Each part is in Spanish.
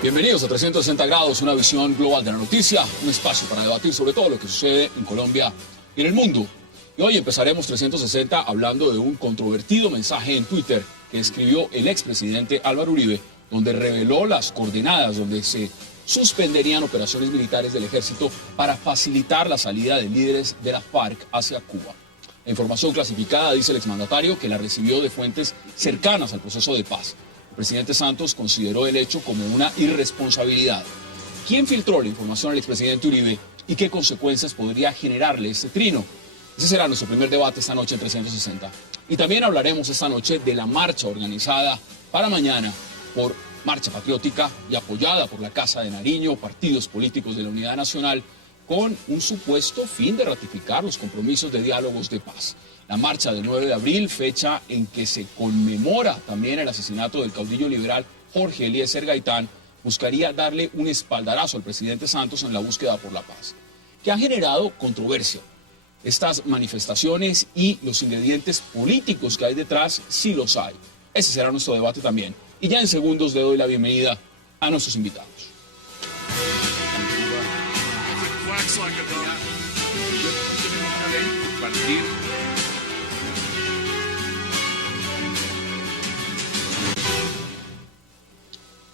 Bienvenidos a 360 grados, una visión global de la noticia, un espacio para debatir sobre todo lo que sucede en Colombia y en el mundo. Y hoy empezaremos 360 hablando de un controvertido mensaje en Twitter que escribió el expresidente Álvaro Uribe, donde reveló las coordenadas donde se suspenderían operaciones militares del ejército para facilitar la salida de líderes de la FARC hacia Cuba. La información clasificada, dice el exmandatario, que la recibió de fuentes cercanas al proceso de paz. El presidente Santos consideró el hecho como una irresponsabilidad. ¿Quién filtró la información al expresidente Uribe y qué consecuencias podría generarle este trino? Ese será nuestro primer debate esta noche en 360. Y también hablaremos esta noche de la marcha organizada para mañana por Marcha Patriótica y apoyada por la Casa de Nariño, partidos políticos de la Unidad Nacional, con un supuesto fin de ratificar los compromisos de diálogos de paz. La marcha del 9 de abril, fecha en que se conmemora también el asesinato del caudillo liberal Jorge Eliezer Gaitán, buscaría darle un espaldarazo al presidente Santos en la búsqueda por la paz, que ha generado controversia. Estas manifestaciones y los ingredientes políticos que hay detrás, sí los hay. Ese será nuestro debate también. Y ya en segundos le doy la bienvenida a nuestros invitados.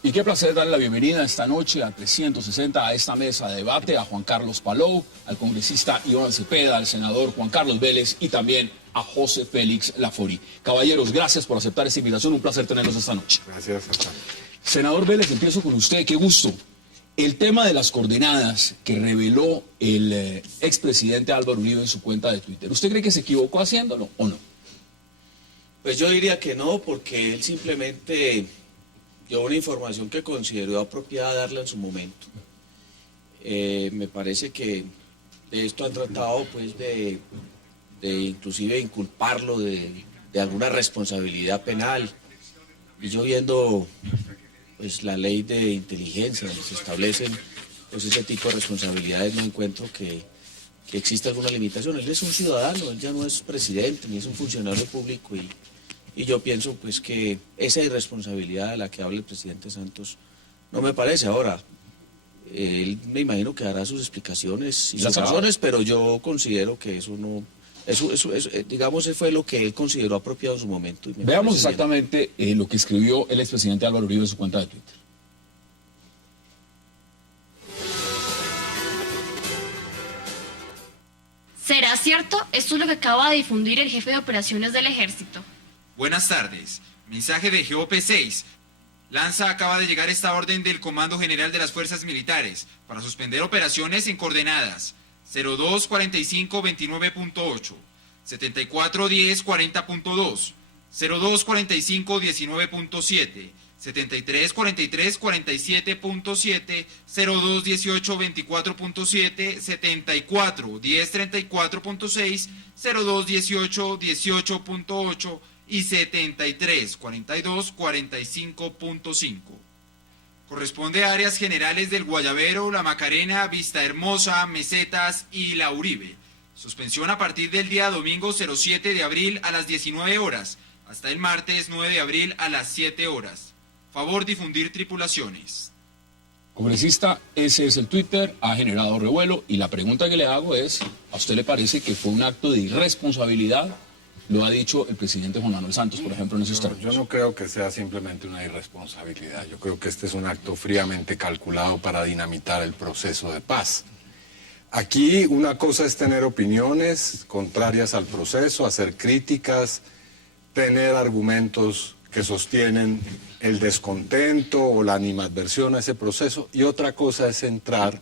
Y qué placer darle la bienvenida esta noche a 360 a esta mesa de debate, a Juan Carlos Palou, al congresista Iván Cepeda, al senador Juan Carlos Vélez y también a José Félix Laforí. Caballeros, gracias por aceptar esta invitación, un placer tenerlos esta noche. Gracias, hasta. Senador Vélez, empiezo con usted, qué gusto. El tema de las coordenadas que reveló el expresidente Álvaro Uribe en su cuenta de Twitter, ¿usted cree que se equivocó haciéndolo o no? Pues yo diría que no, porque él simplemente dio una información que consideró apropiada darla en su momento. Me parece que de esto han tratado pues de inclusive inculparlo de alguna responsabilidad penal. Y yo viendo pues la ley de inteligencia donde se establecen pues ese tipo de responsabilidades, no encuentro que exista alguna limitación. Él es un ciudadano, él ya no es presidente ni es un funcionario público y yo pienso pues que esa irresponsabilidad de la que habla el presidente Santos no me parece. Ahora, él me imagino que dará sus explicaciones y sus razones, pero yo considero que eso no, digamos, eso fue lo que él consideró apropiado en su momento. Y veamos exactamente lo que escribió el expresidente Álvaro Uribe en su cuenta de Twitter. ¿Será cierto? Esto es lo que acaba de difundir el jefe de operaciones del ejército. Buenas tardes. Mensaje de GOP6. Lanza acaba de llegar esta orden del Comando General de las Fuerzas Militares para suspender operaciones en coordenadas 024529.8, 741040.2, 024519.7, 734347.7, 021824.7, 741034.6, 021818.8 y 734245.5. Corresponde a áreas generales del Guayabero, La Macarena, Vista Hermosa, Mesetas y La Uribe. Suspensión a partir del día domingo 07 de abril a las 19 horas, hasta el martes 9 de abril a las 7 horas. Favor difundir tripulaciones. Congresista, ese es el Twitter, ha generado revuelo y la pregunta que le hago es, ¿a usted le parece que fue un acto de irresponsabilidad? Lo ha dicho el presidente Juan Manuel Santos, por ejemplo, en esos términos. Yo no creo que sea simplemente una irresponsabilidad. Yo creo que este es un acto fríamente calculado para dinamitar el proceso de paz. Aquí una cosa es tener opiniones contrarias al proceso, hacer críticas, tener argumentos que sostienen el descontento o la animadversión a ese proceso, y otra cosa es entrar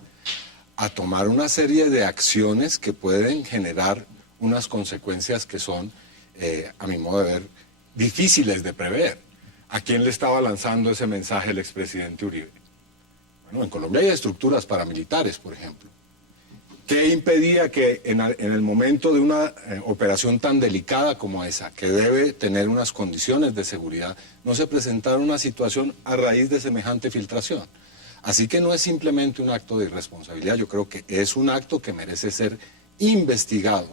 a tomar una serie de acciones que pueden generar unas consecuencias que son, a mi modo de ver, difíciles de prever. ¿A quién le estaba lanzando ese mensaje el expresidente Uribe? Bueno, en Colombia hay estructuras paramilitares, por ejemplo. ¿Qué impedía que en el momento de una operación tan delicada como esa, que debe tener unas condiciones de seguridad, no se presentara una situación a raíz de semejante filtración? Así que no es simplemente un acto de irresponsabilidad, yo creo que es un acto que merece ser investigado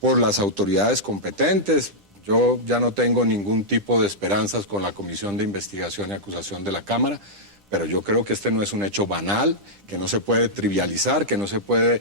por las autoridades competentes. Yo ya no tengo ningún tipo de esperanzas con la Comisión de Investigación y Acusación de la Cámara, pero yo creo que este no es un hecho banal, que no se puede trivializar, que no se puede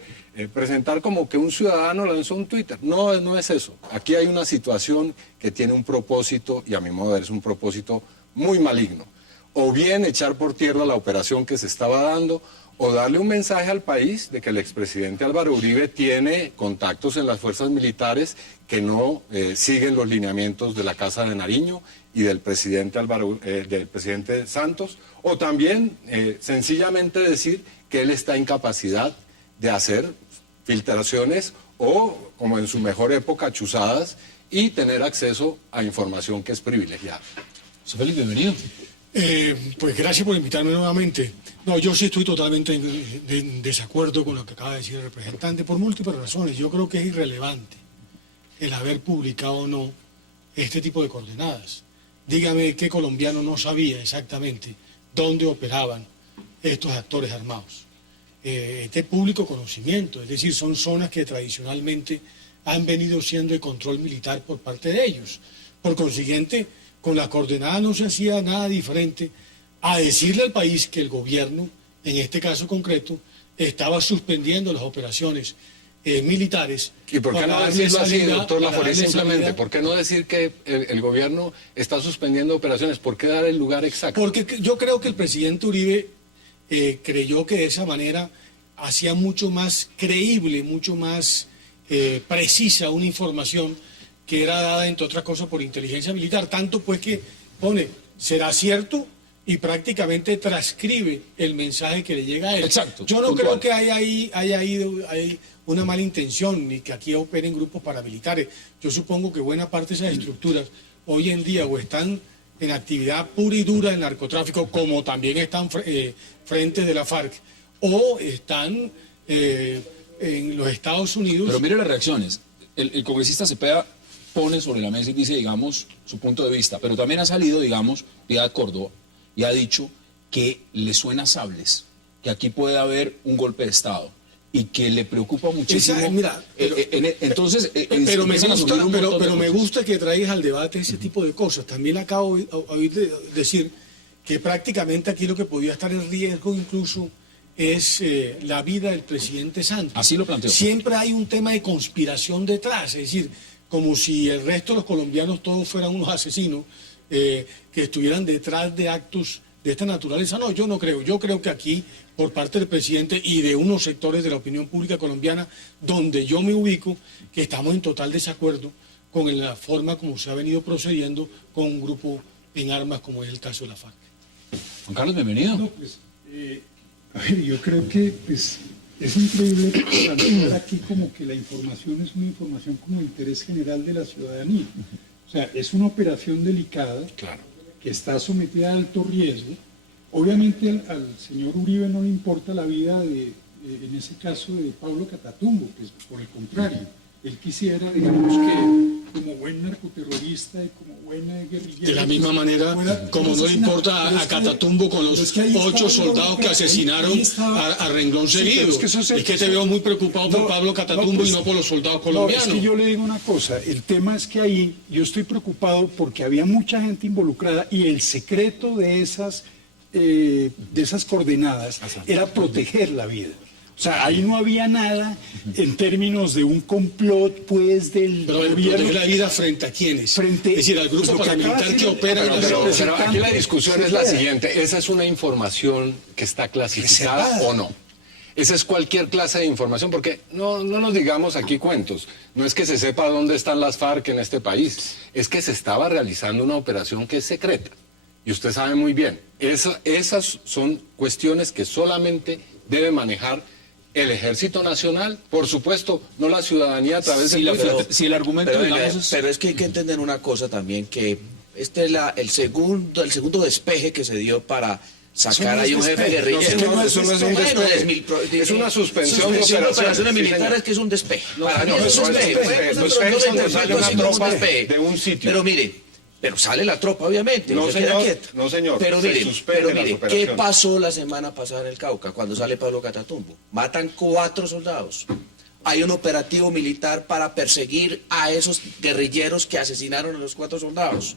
presentar como que un ciudadano lanzó un Twitter. No, no es eso. Aquí hay una situación que tiene un propósito, y a mi modo de ver es un propósito muy maligno. O bien echar por tierra la operación que se estaba dando, o darle un mensaje al país de que el expresidente Álvaro Uribe tiene contactos en las fuerzas militares que no siguen los lineamientos de la Casa de Nariño y del presidente del presidente Santos, o también sencillamente decir que él está en capacidad de hacer filtraciones o, como en su mejor época, chuzadas, y tener acceso a información que es privilegiada. José Félix, bienvenido. Pues gracias por invitarme nuevamente. No, yo sí estoy totalmente en desacuerdo con lo que acaba de decir el representante por múltiples razones. Yo creo que es irrelevante el haber publicado o no este tipo de coordenadas. Dígame qué colombiano no sabía exactamente dónde operaban estos actores armados. Este público conocimiento, es decir, son zonas que tradicionalmente han venido siendo de control militar por parte de ellos. Por consiguiente, con la coordenada no se hacía nada diferente a decirle al país que el gobierno, en este caso concreto, estaba suspendiendo las operaciones militares. ¿Y por qué no decirlo así, doctor Laforet, simplemente? ¿Por qué no decir que el gobierno está suspendiendo operaciones? ¿Por qué dar el lugar exacto? Porque yo creo que el presidente Uribe creyó que de esa manera hacía mucho más creíble, mucho más precisa una información que era dada, entre otras cosas, por inteligencia militar. Tanto pues que pone, será cierto, y prácticamente transcribe el mensaje que le llega a él. Exacto. Yo no creo que haya una mala intención, ni que aquí operen grupos paramilitares. Yo supongo que buena parte de esas estructuras hoy en día o están en actividad pura y dura del narcotráfico, como también están frente de la FARC, o están en los Estados Unidos. Pero mire las reacciones. El congresista Cepeda pone sobre la mesa y dice, digamos, su punto de vista, pero también ha salido, digamos, Piedad Córdoba, y ha dicho que le suena sables, que aquí puede haber un golpe de Estado y que le preocupa muchísimo. Pero me gusta que traigas al debate ese tipo de cosas. También acabo de oír decir que prácticamente aquí lo que podía estar en riesgo incluso es la vida del presidente Santos. Así lo planteó. Siempre hay un tema de conspiración detrás, es decir, como si el resto de los colombianos todos fueran unos asesinos que estuvieran detrás de actos de esta naturaleza. No, yo no creo. Yo creo que aquí, por parte del presidente y de unos sectores de la opinión pública colombiana, donde yo me ubico, que estamos en total desacuerdo con la forma como se ha venido procediendo con un grupo en armas como es el caso de la FARC. Juan Carlos, bienvenido. No, pues, a ver, yo creo que pues, es increíble plantear aquí como que la información es una información como de interés general de la ciudadanía. O sea, es una operación delicada, claro, que está sometida a alto riesgo. Obviamente al señor Uribe no le importa la vida en ese caso de Pablo Catatumbo, pues por el contrario, él quisiera, digamos que como buen narcoterrorista y como buen guerrillero... De la misma manera, como no le importa a Catatumbo con los 8 soldados que asesinaron a renglón seguido. Es que te veo muy preocupado por Pablo Catatumbo y no por los soldados colombianos. No, es que yo le digo una cosa, el tema es que ahí yo estoy preocupado porque había mucha gente involucrada y el secreto de esas coordenadas era proteger la vida. O sea, ahí no había nada en términos de un complot, pues, del gobierno. Pero la vida frente a quiénes. Es decir, al grupo paramilitar que opera en la pero aquí la discusión es la siguiente. ¿Esa es una información que está clasificada o no? Esa es cualquier clase de información, porque no nos digamos aquí cuentos. No es que se sepa dónde están las FARC en este país. Es que se estaba realizando una operación que es secreta. Y usted sabe muy bien, esas son cuestiones que solamente debe manejar el Ejército Nacional, por supuesto, no la ciudadanía a través de... Si el argumento... Pero es que hay que entender una cosa también, que este es el segundo despeje que se dio para sacar ahí un jefe guerrillero. Eso no es un despeje. Es una suspensión de operaciones militares que es un despeje. Para mí es un despeje. De un sitio. Pero pero sale la tropa, obviamente. No, se queda señor, quieta. no, señor, Pero se mire, suspenden las ¿qué operaciones. pasó la semana pasada en el Cauca, cuando sale Pablo Catatumbo? Matan 4 soldados. Hay un operativo militar para perseguir a esos guerrilleros que asesinaron a los 4 soldados.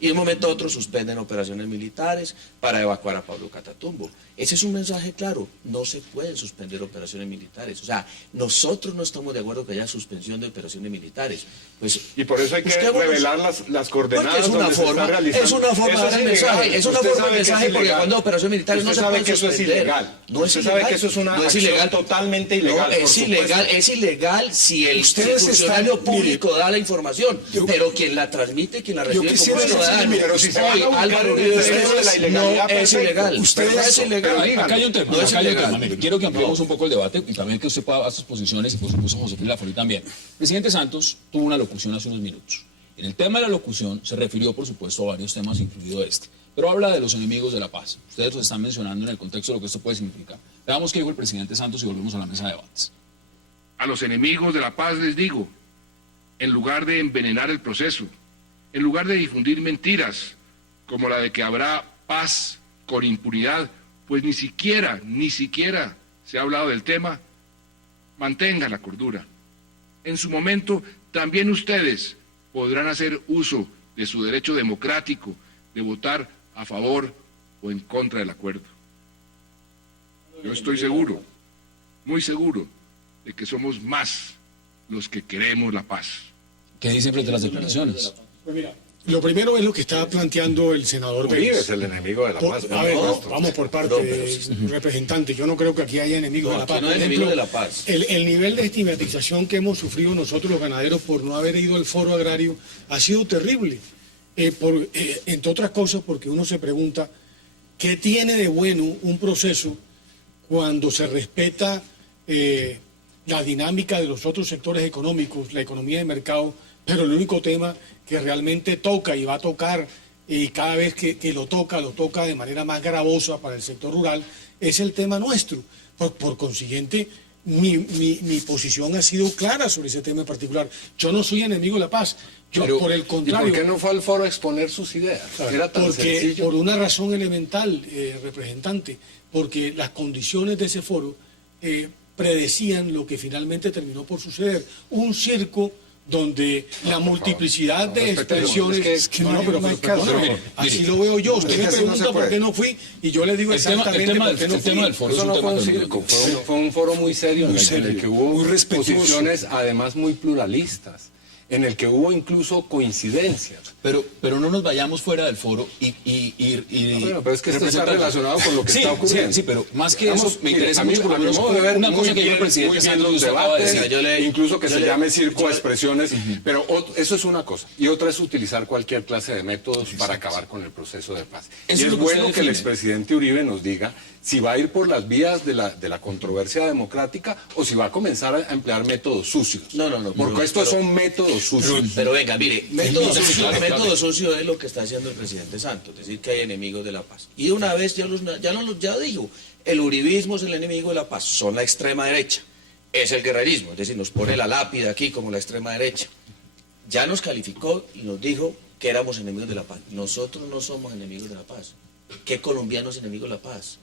Y de un momento a otro suspenden operaciones militares para evacuar a Pablo Catatumbo. Ese es un mensaje claro, no se pueden suspender operaciones militares. O sea, nosotros no estamos de acuerdo que haya suspensión de operaciones militares. Pues, Y por eso hay que busquémonos- revelar las coordenadas porque es una donde se forma, está realizando. es una forma Eso de dar el ilegal. mensaje, es una Usted forma sabe de que es mensaje porque ilegal. cuando operaciones militares no Usted se sabe pueden que eso es suspender. ilegal. No es Usted ilegal. sabe que eso es una No es acción ilegal. totalmente ilegal, No, por es supuesto. ilegal, es ilegal si el Ustedes funcionario están- público mire, da la información, pero quien la transmite, quien la recibe como quisiera ciudadano, decirle, pero si se van a hoy buscar Álvaro en Uribe el terreno de la Vélez ilegalidad, no es perfecto. ilegal. Ustedes- No es ilegal. Pero acá hay un tema, No es acá hay un ilegal. tema. Mire, quiero que ampliemos un poco el debate y también que usted pueda dar sus posiciones y por supuesto José Félix Laforí también. El presidente Santos tuvo una locución hace unos minutos. En el tema de la locución se refirió por supuesto a varios temas, incluido este. Pero habla de los enemigos de la paz. Ustedes los están mencionando en el contexto de lo que esto puede significar. Veamos qué dijo el presidente Santos y volvemos a la mesa de debates. A los enemigos de la paz les digo, en lugar de envenenar el proceso, en lugar de difundir mentiras como la de que habrá paz con impunidad, pues ni siquiera se ha hablado del tema, mantengan la cordura. En su momento, también ustedes podrán hacer uso de su derecho democrático de votar a favor o en contra del acuerdo. Yo estoy seguro, muy seguro, de que somos más los que queremos la paz. ¿Qué dicen frente a las declaraciones? Pues mira, lo primero es lo que está planteando el senador Uribe Vélez. es el enemigo de la paz. A ver, por supuesto. vamos por parte, No, pero- representante. Yo no creo que aquí haya enemigos No, de la aquí paz. no hay Por enemigos ejemplo, de la paz. El nivel de estigmatización que hemos sufrido nosotros los ganaderos por no haber ido al foro agrario ha sido terrible. Entre otras cosas porque uno se pregunta qué tiene de bueno un proceso cuando se respeta la dinámica de los otros sectores económicos, la economía de mercado, pero el único tema que realmente toca y va a tocar, y cada vez que lo toca de manera más gravosa para el sector rural, es el tema nuestro. Por consiguiente, mi posición ha sido clara sobre ese tema en particular. Yo no soy enemigo de la paz. Yo, Pero, por el ¿Y contrario, por qué no fue al foro a exponer sus ideas? Era tan porque sencillo. por una razón elemental, representante, porque las condiciones de ese foro predecían lo que finalmente terminó por suceder. Un circo donde la multiplicidad de respetemos. expresiones... Es que no, no pero hay caso. perdóname, Mire, así lo veo yo. Usted es que me así no pregunta se por qué puede. no fui y yo le digo exactamente por qué no el tema del fui. foro es Eso un no tema fue un que circo, fue un foro muy serio, Muy en el serio, que hubo muy respetuoso. posiciones además muy pluralistas, en el que hubo incluso coincidencias. Pero no nos vayamos fuera del foro y Bueno, pero es que esto está representantes. relacionado con lo que Sí, está ocurriendo. Sí, pero más que Vamos, eso, me mire, interesa a mí, mucho por lo a mi menos modo de ver, una muy cosa que dijo bien, el presidente muy bien Santos y los usted acaba de debates, decir. incluso que yo se le- llame circo yo de le- expresiones, pero eso es una cosa. Y otra es utilizar cualquier clase de métodos para acabar con el proceso de paz. Eso Y es es lo que bueno usted que el define. expresidente Uribe nos diga si va a ir por las vías de la controversia democrática o si va a comenzar a emplear métodos sucios. No, Porque pero- estos pero- son métodos sucios. Pero venga, mire, método Claro, sucio, claro. método sucio es lo que está haciendo el presidente Santos, decir que hay enemigos de la paz. Y de una vez ya lo dijo, el uribismo es el enemigo de la paz, son la extrema derecha, es el guerrerismo, es decir, nos pone la lápida aquí como la extrema derecha. Ya nos calificó y nos dijo que éramos enemigos de la paz. Nosotros no somos enemigos de la paz. ¿Qué colombiano es enemigo de la paz?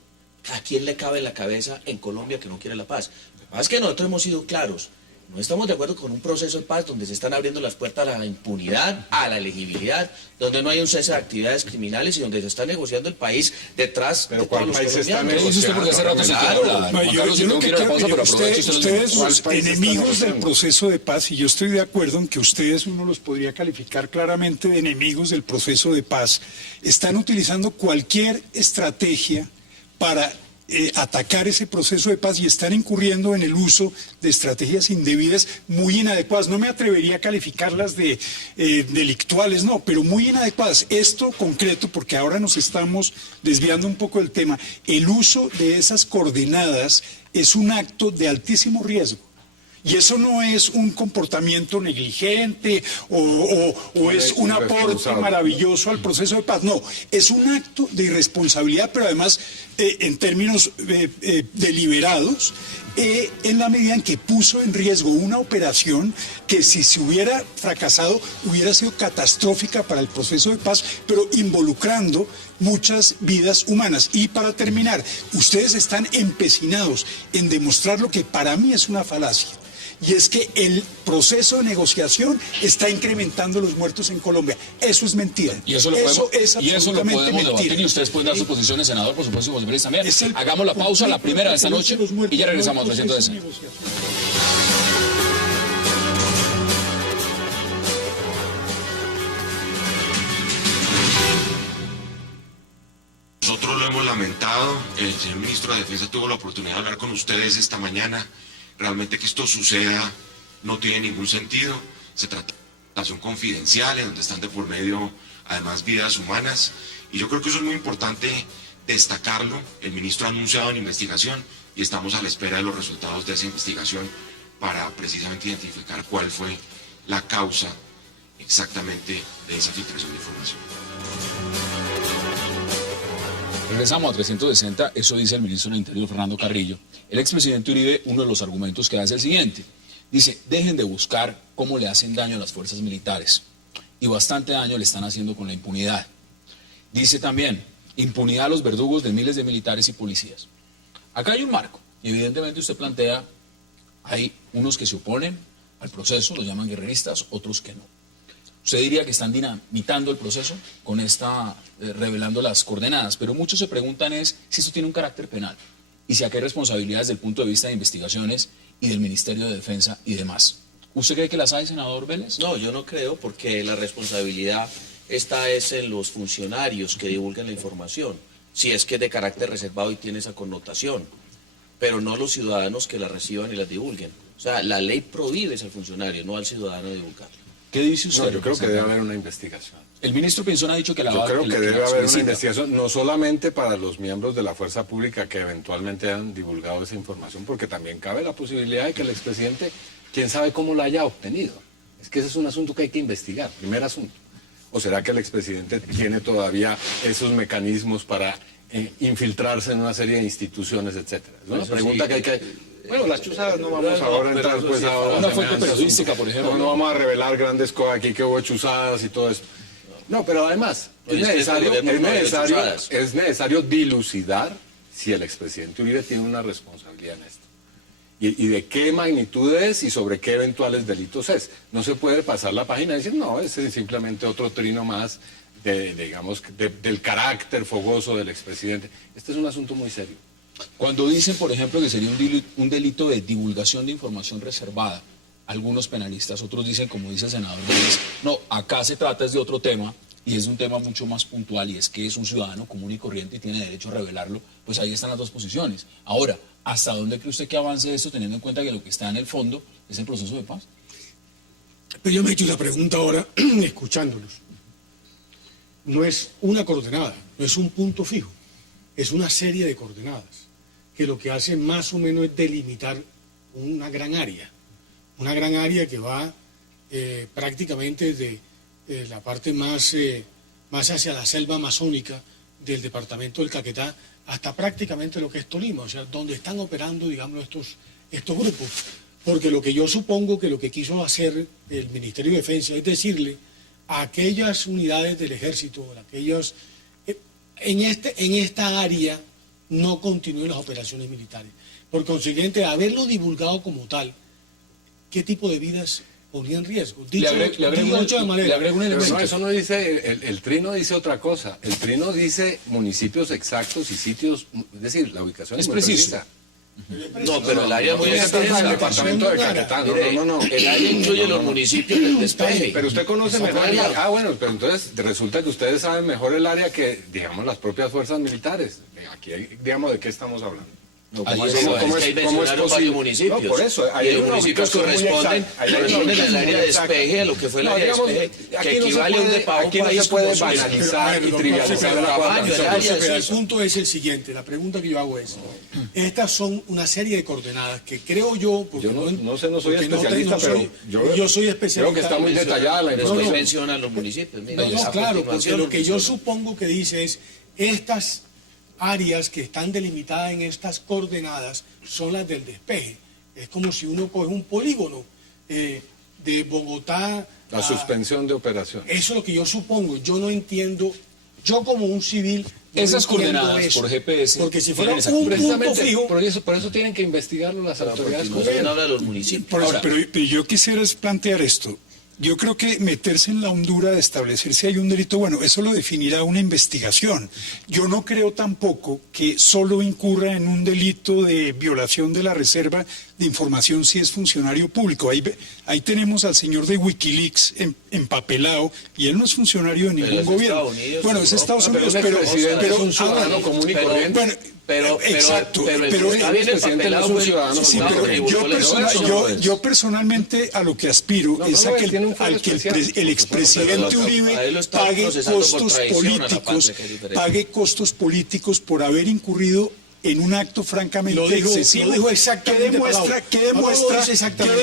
¿A quién le cabe en la cabeza en Colombia que no quiere la paz? Lo que pasa es que nosotros hemos sido claros. No estamos de acuerdo con un proceso de paz donde se están abriendo las puertas a la impunidad, a la elegibilidad, donde no hay un cese de actividades criminales y donde se está negociando el país detrás Pero de ¿cuál todos los país está colombianos. ¿Qué dice usted? Porque hace rato se Claro. quiere hablar. Juan Carlos, Yo si lo no que quiere la creo pausa, que pero aproveche usted. ustedes, ¿Cuál los país está enemigos del negociando? proceso de paz, y yo estoy de acuerdo en que ustedes uno los podría calificar claramente de enemigos del proceso de paz, están utilizando cualquier estrategia para atacar ese proceso de paz y están incurriendo en el uso de estrategias indebidas muy inadecuadas. No me atrevería a calificarlas de delictuales, no, pero muy inadecuadas. Esto concreto, porque ahora nos estamos desviando un poco del tema, el uso de esas coordenadas es un acto de altísimo riesgo. Y eso no es un comportamiento negligente o es un aporte irresponsable. maravilloso al proceso de paz. No, es un acto de irresponsabilidad, pero además en términos deliberados, en la medida en que puso en riesgo una operación que si se hubiera fracasado hubiera sido catastrófica para el proceso de paz, pero involucrando muchas vidas humanas. Y para terminar, ustedes están empecinados en demostrar lo que para mí es una falacia. Y es que el proceso de negociación está incrementando los muertos en Colombia. Eso es mentira. Y eso lo podemos mentira. debatir y ustedes pueden dar sus posiciones, senador, por supuesto, y José Félix también. Hagamos la pausa, la conflicto primera de esta que noche, los muertos, y ya regresamos a no el proceso 360. de negociación. Nosotros lo hemos lamentado, el señor ministro de Defensa tuvo la oportunidad de hablar con ustedes esta mañana. Realmente que esto suceda no tiene ningún sentido. Se trata de una situación confidencial en donde están de por medio además vidas humanas. Y yo creo que eso es muy importante destacarlo. El ministro ha anunciado una investigación y estamos a la espera de los resultados de esa investigación para precisamente identificar cuál fue la causa exactamente de esa filtración de información. Regresamos a 360, eso dice el ministro del Interior, Fernando Carrillo. El expresidente Uribe, uno de los argumentos que da es el siguiente. Dice, dejen de buscar cómo le hacen daño a las fuerzas militares. Y bastante daño le están haciendo con la impunidad. Dice también, impunidad a los verdugos de miles de militares y policías. Acá hay un marco, y evidentemente usted plantea, hay unos que se oponen al proceso, los llaman guerreristas, otros que no. Usted diría que están dinamitando el proceso con esta, revelando las coordenadas, pero muchos se preguntan es si esto tiene un carácter penal y si aquí hay responsabilidades desde el punto de vista de investigaciones y del Ministerio de Defensa y demás. ¿Usted cree que las hay, senador Vélez? No, yo no creo, porque la responsabilidad esta es en los funcionarios que divulgan la información, si es que es de carácter reservado y tiene esa connotación, pero no los ciudadanos que la reciban y la divulguen. O sea, la ley prohíbe al funcionario, no al ciudadano divulgarla. ¿Qué dice usted? No, yo creo que debe haber una investigación. El ministro Pinzón ha dicho que la Yo va a creo que debe haber una solicita. investigación, no solamente para los miembros de la fuerza pública que eventualmente han divulgado esa información, porque también cabe la posibilidad de que el expresidente, quién sabe cómo la haya obtenido. Es que ese es un asunto que hay que investigar, primer asunto. ¿O será que el expresidente tiene todavía esos mecanismos para infiltrarse en una serie de instituciones, etcétera? Es una pregunta que hay que... Bueno, las chuzadas no vamos ahora a entrar pues ahora. Una fuente periodística, por ejemplo. No vamos a revelar grandes cosas aquí que hubo chuzadas y todo eso. No, pero además es necesario dilucidar si el expresidente Uribe tiene una responsabilidad en esto. Y de qué magnitud es y sobre qué eventuales delitos es. No se puede pasar la página y decir, no, ese es simplemente otro trino más del carácter fogoso del expresidente. Este es un asunto muy serio. Cuando dicen, por ejemplo, que sería un delito de divulgación de información reservada, algunos penalistas, otros dicen, como dice el senador Vélez, no, acá se trata es de otro tema, y es de un tema mucho más puntual, y es que es un ciudadano común y corriente y tiene derecho a revelarlo, pues ahí están las dos posiciones. Ahora, ¿hasta dónde cree usted que avance esto, teniendo en cuenta que lo que está en el fondo es el proceso de paz? Pero yo me he hecho la pregunta ahora, escuchándolos. No es una coordenada, no es un punto fijo, es una serie de coordenadas, que lo que hace más o menos es delimitar una gran área que va prácticamente desde la parte más hacia la selva amazónica del departamento del Caquetá hasta prácticamente lo que es Tolima, o sea, donde están operando, digamos, estos grupos. Porque lo que yo supongo que lo que quiso hacer el Ministerio de Defensa es decirle a aquellas unidades del ejército, aquellos, en esta área no continúen las operaciones militares. Por consiguiente, haberlo divulgado como tal, ¿qué tipo de vidas ponía en riesgo? Le agrego un elemento. No, eso no dice, el trino dice otra cosa. El trino dice municipios exactos y sitios, es decir, la ubicación es preciso. No, pero el área es muy extensa. El departamento de Caquetá, no. El área incluye los municipios del despeje. Pero usted conoce mejor el área. Ah, bueno, pero entonces resulta que ustedes saben mejor el área que, digamos, las propias fuerzas militares. Aquí, digamos, ¿de qué estamos hablando? No, ¿cómo es posible? Municipios. No, por eso. Y los municipios corresponden al área de despeje, a lo que fue el área de despeje, que equivale a un país. Aquí no se puede banalizar y trivializar la cuestión. El punto es el siguiente, la pregunta que yo hago es, estas son una serie de coordenadas que creo yo, porque yo no soy especialista, pero yo soy especialista. Creo que está muy detallada la información. Después mencionan los municipios. No, claro, porque lo que yo supongo que dice es, estas áreas que están delimitadas en estas coordenadas son las del despeje. Es como si uno coge un polígono de Bogotá. La suspensión de operaciones. Eso es lo que yo supongo. Yo no entiendo, yo como un civil. No Esas entiendo coordenadas eso, por GPS. porque si fuera tienen un esa- punto fijo. Por eso tienen que investigarlo las autoridades. No se habla de los municipios. Pero yo quisiera plantear esto. Yo creo que meterse en la hondura de establecer si hay un delito, bueno, eso lo definirá una investigación. Yo no creo tampoco que solo incurra en un delito de violación de la reserva de información si es funcionario público. Ahí tenemos al señor de Wikileaks empapelado y él no es funcionario de ningún es gobierno. Estados Unidos, Bueno, es Europa, Estados pero Unidos, el expresidente es un ciudadano común y corriente. Bueno, exacto, pero está bien empapelado, es un ciudadano sí, común y pero corriente. yo personalmente a lo que aspiro No, es no, a él tiene un fuero al que especial. el expresidente Pero Uribe a él lo están pague procesando por costos traición a la políticos, patria, que es diferente. pague costos políticos por haber incurrido en un acto francamente excesivo. Lo dijo exactamente. ¿Qué demuestra?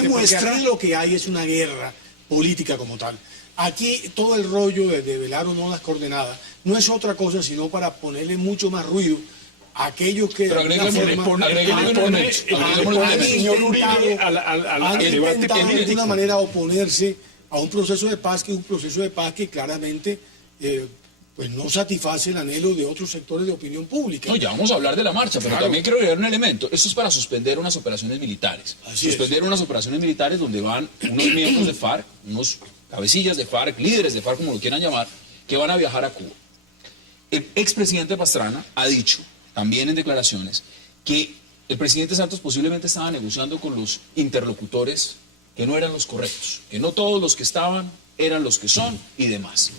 Porque aquí lo que hay es una guerra política como tal. Aquí todo el rollo de velar o no las coordenadas no es otra cosa sino para ponerle mucho más ruido a aquellos que Pero agréguele un elemento. han intentado de alguna manera oponerse a un proceso de paz que es un proceso de paz que claramente pues no satisface el anhelo de otros sectores de opinión pública. No, ya vamos a hablar de la marcha, pero también quiero agregar un elemento. Esto es para suspender unas operaciones militares. Suspender unas operaciones militares donde van unos miembros de FARC, unos cabecillas de FARC, líderes de FARC, como lo quieran llamar, que van a viajar a Cuba. El expresidente Pastrana ha dicho, también en declaraciones, que el presidente Santos posiblemente estaba negociando con los interlocutores que no eran los correctos, que no todos los que estaban eran los que son y demás.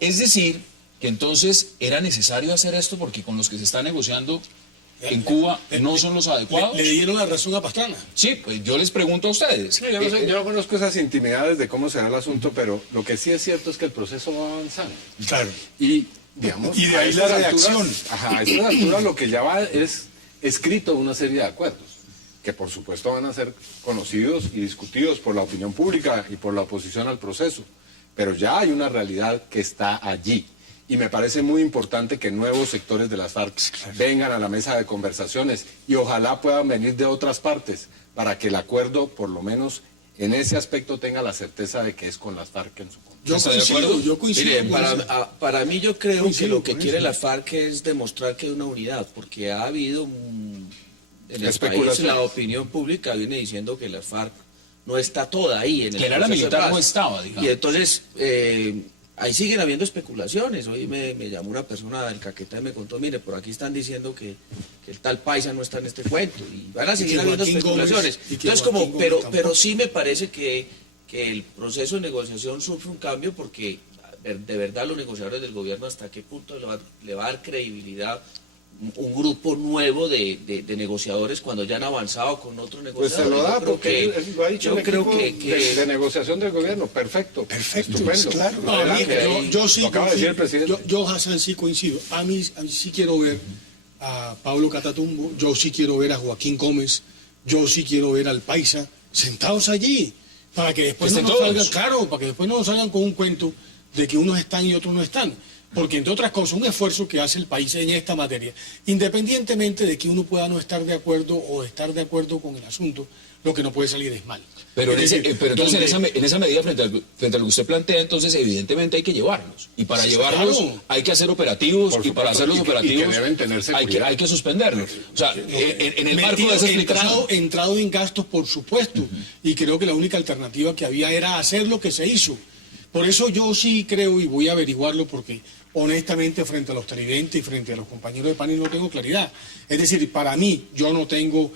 Es decir, que entonces era necesario hacer esto porque con los que se está negociando en Cuba no son los adecuados. Le dieron la razón a Pastrana. Sí, pues yo les pregunto a ustedes. Yo no conozco esas intimidades de cómo será el asunto, pero lo que sí es cierto es que el proceso va avanzando. Claro. Y, digamos, Y de a ahí estas la reacción. a estas alturas lo que ya va es escrito una serie de acuerdos, que por supuesto van a ser conocidos y discutidos por la opinión pública y por la oposición al proceso. Pero ya hay una realidad que está allí. Y me parece muy importante que nuevos sectores de las FARC vengan a la mesa de conversaciones y ojalá puedan venir de otras partes para que el acuerdo, por lo menos en ese aspecto, tenga la certeza de que es con las FARC en su conjunto. Yo coincido. Mire, para mí yo creo que lo que quiere la FARC es demostrar que hay una unidad, porque ha habido en el país la opinión pública viene diciendo que la FARC no está toda ahí en el que el área militar no estaba, digamos. Y entonces ahí siguen habiendo especulaciones. Hoy me llamó una persona del Caquetá y me contó, mire, por aquí están diciendo que el tal paisa no está en este cuento. Y van a seguir habiendo especulaciones. Entonces, pero sí me parece que el proceso de negociación sufre un cambio porque de verdad los negociadores del gobierno hasta qué punto le va a dar credibilidad un grupo nuevo de negociadores cuando ya han avanzado con otros negociadores. Pues se lo da porque lo ha dicho yo el creo equipo de negociación del gobierno. Perfecto. Estupendo. Claro. Yo sí acaba de decir el presidente. yo Hassan, sí coincido. A mí sí quiero ver a Pablo Catatumbo, yo sí quiero ver a Joaquín Gómez, yo sí quiero ver al Paisa sentados allí, para que después no nos salgan, claro, para que después no nos salgan con un cuento de que unos están y otros no están. Porque, entre otras cosas, un esfuerzo que hace el país en esta materia, independientemente de que uno pueda no estar de acuerdo o estar de acuerdo con el asunto, lo que no puede salir es mal. Pero, entonces en esa medida, frente a lo que usted plantea, entonces evidentemente hay que llevarlos. Y para llevarlos hay que hacer operativos, y para hacer los operativos hay que suspenderlos. O sea, en el marco de esa explicación. Entrado en gastos, por supuesto, y creo que la única alternativa que había era hacer lo que se hizo. Por eso yo sí creo, y voy a averiguarlo porque honestamente frente a los televidentes y frente a los compañeros de panel no tengo claridad. Es decir, para mí, yo no tengo